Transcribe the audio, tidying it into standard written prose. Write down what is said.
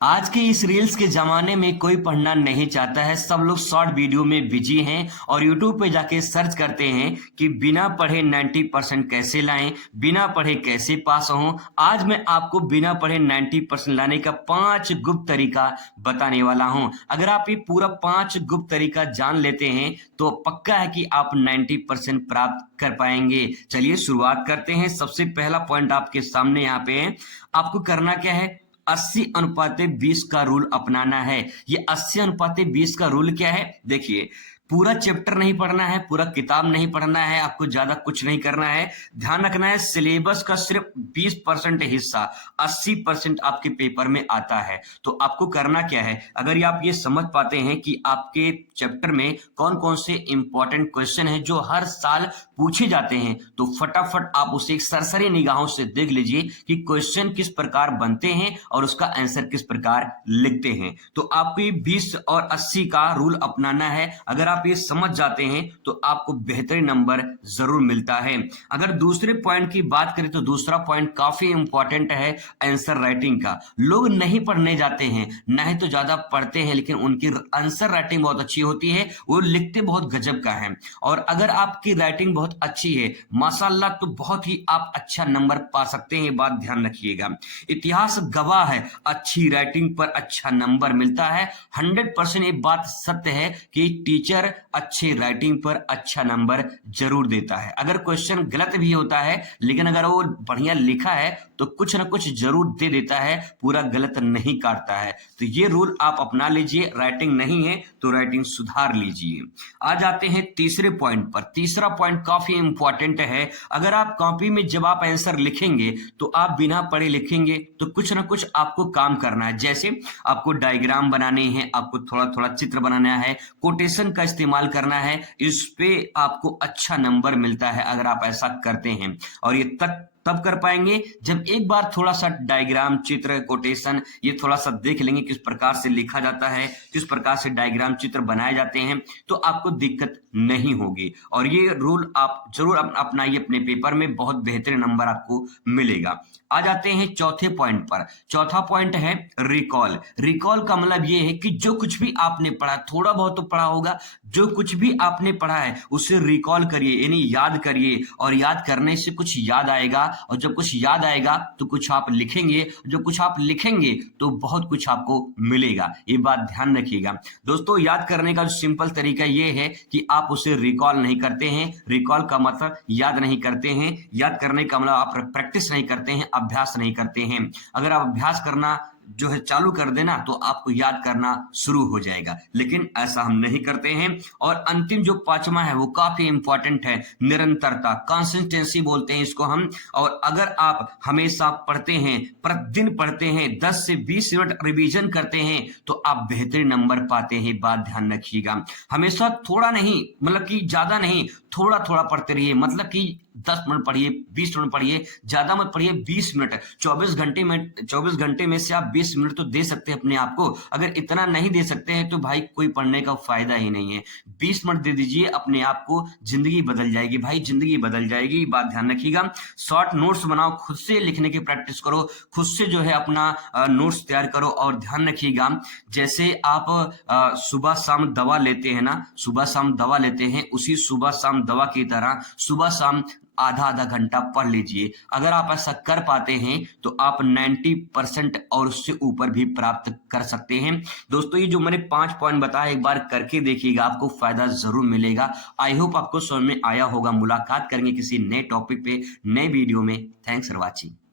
आज के इस रील्स के जमाने में कोई पढ़ना नहीं चाहता है। सब लोग शॉर्ट वीडियो में बिजी हैं और यूट्यूब पे जाके सर्च करते हैं कि बिना पढ़े 90% कैसे लाएं, बिना पढ़े कैसे पास हों। आज मैं आपको बिना पढ़े 90% लाने का 5 गुप्त तरीका बताने वाला हूं। अगर आप ये पूरा 5 गुप्त तरीका जान लेते हैं तो पक्का है कि आप 90% प्राप्त कर पाएंगे। चलिए शुरुआत करते हैं। सबसे पहला पॉइंट आपके सामने यहाँ पे है। आपको करना क्या है? 80:20 का रूल अपनाना है। ये 80:20 का रूल क्या है? देखिए, पूरा चैप्टर नहीं पढ़ना है, पूरा किताब नहीं पढ़ना है, आपको ज्यादा कुछ नहीं करना है। ध्यान रखना है सिलेबस का सिर्फ 20% हिस्सा 80% आपके पेपर में आता है। तो आपको करना क्या है? अगर आप ये समझ पाते हैं कि आपके चैप्टर में कौन कौन से इंपॉर्टेंट क्वेश्चन हैं जो हर साल पूछे जाते हैं, तो फटाफट आप उसे एक सरसरी निगाहों से देख लीजिए कि क्वेश्चन किस प्रकार बनते हैं और उसका आंसर किस प्रकार लिखते हैं। तो आपको ये 20 और 80 का रूल अपनाना है। अगर आप ये समझ जाते हैं तो आपको बेहतरीन नंबर जरूर मिलता है। अगर दूसरे पॉइंट की बात करें तो दूसरा पॉइंट काफी इंपॉर्टेंट है आंसर राइटिंग का। लोग नहीं पढ़ने जाते हैं, नहीं तो ज्यादा पढ़ते हैं, लेकिन उनकी आंसर राइटिंग बहुत अच्छी होती है, वो लिखते बहुत गजब का है। और अगर आपकी राइटिंग बहुत अच्छी है माशाल्लाह, तो बहुत ही आप अच्छा नंबर पा सकते हैं। ये बात ध्यान रखिएगा। इतिहास गवाह है, अच्छी राइटिंग पर अच्छा नंबर मिलता है। 100% ये बात सत्य है कि टीचर अच्छे राइटिंग पर अच्छा नंबर जरूर देता है। अगर क्वेश्चन गलत भी होता है, लेकिन अगर वो बढ़िया लिखा है तो कुछ ना कुछ जरूर दे देता है, पूरा गलत नहीं काटता है। तो ये रूल आप अपना लीजिए। राइटिंग नहीं है तो राइटिंग सुधार लीजिए। आ जाते हैं तीसरे पॉइंट पर। तीसरा पॉइंट काफी इंपॉर्टेंट है। अगर आप कॉपी में जब आप आंसर लिखेंगे तो आप बिना पढ़े लिखेंगे तो कुछ ना कुछ आपको काम करना है। जैसे आपको डायग्राम बनाने हैं, आपको थोड़ा थोड़ा चित्र बनाना है, कोटेशन का इस्तेमाल करना है। इस पे आपको अच्छा नंबर मिलता है अगर आप ऐसा करते हैं। और ये तब कर पाएंगे जब एक बार थोड़ा सा डायग्राम, चित्र, कोटेशन ये थोड़ा सा देख लेंगे किस प्रकार से लिखा जाता है, किस प्रकार से डायग्राम, चित्र बनाए जाते हैं, तो आपको दिक्कत नहीं होगी। और ये रूल आप जरूर अपनाइए अपने पेपर में, बहुत बेहतरीन नंबर आपको मिलेगा। आ जाते हैं चौथे पॉइंट पर। चौथा पॉइंट है रिकॉल। रिकॉल का मतलब ये है कि जो कुछ भी आपने पढ़ा, थोड़ा बहुत तो पढ़ा होगा, जो कुछ भी आपने पढ़ा है उसे रिकॉल करिए, यानी याद करिए। और याद करने से कुछ याद आएगा, और जब कुछ याद आएगा तो कुछ आप लिखेंगे, जो कुछ आप लिखेंगे तो बहुत कुछ आपको मिलेगा। ये बात ध्यान रखिएगा दोस्तों। याद करने का जो सिंपल तरीका ये है कि आप उसे रिकॉल नहीं करते हैं। रिकॉल का मतलब याद नहीं करते हैं। याद करने का मतलब आप प्रैक्टिस नहीं करते हैं, अभ्यास नहीं करते हैं। अगर आप अभ्यास करना जो है चालू कर देना तो आपको याद करना शुरू हो जाएगा, लेकिन ऐसा हम नहीं करते हैं। और अंतिम जो पांचवा है वो काफी इंपॉर्टेंट है, निरंतरता, कंसिस्टेंसी बोलते हैं इसको हम। और अगर आप हमेशा पढ़ते हैं, प्रतिदिन पढ़ते हैं, 10 से 20 मिनट रिवीजन करते हैं तो आप बेहतरीन नंबर पाते हैं। बात ध्यान रखिएगा। हमेशा थोड़ा नहीं, मतलब कि ज्यादा नहीं, थोड़ा थोड़ा पढ़ते रहिए। मतलब कि 10 मिनट पढ़िए, 20 मिनट पढ़िए, ज्यादा मत पढ़िए, 20 मिनट। 24 घंटे में से आप 20 मिनट तो दे सकते हैं अपने आप को। अगर इतना नहीं दे सकते हैं तो भाई कोई पढ़ने का फायदा ही नहीं है। 20 मिनट दे दीजिए अपने आप को, जिंदगी बदल जाएगी भाई, जिंदगी बदल जाएगी। बात ध्यान रखिएगा। शॉर्ट नोट्स बनाओ, खुद से लिखने की प्रैक्टिस करो, खुद से जो है अपना नोट्स तैयार करो। और ध्यान रखिएगा, जैसे आप सुबह शाम दवा लेते हैं ना, सुबह शाम दवा लेते हैं, उसी सुबह शाम दवा की तरह सुबह शाम आधा आधा घंटा पढ़ लीजिए। अगर आप ऐसा कर पाते हैं तो आप 90% और उससे ऊपर भी प्राप्त कर सकते हैं। दोस्तों, ये जो मैंने 5 पॉइंट बताया, एक बार करके देखिएगा, आपको फायदा जरूर मिलेगा। आई होप आपको समझ में आया होगा। मुलाकात करेंगे किसी नए टॉपिक पे, नए वीडियो में। Thanks for watching.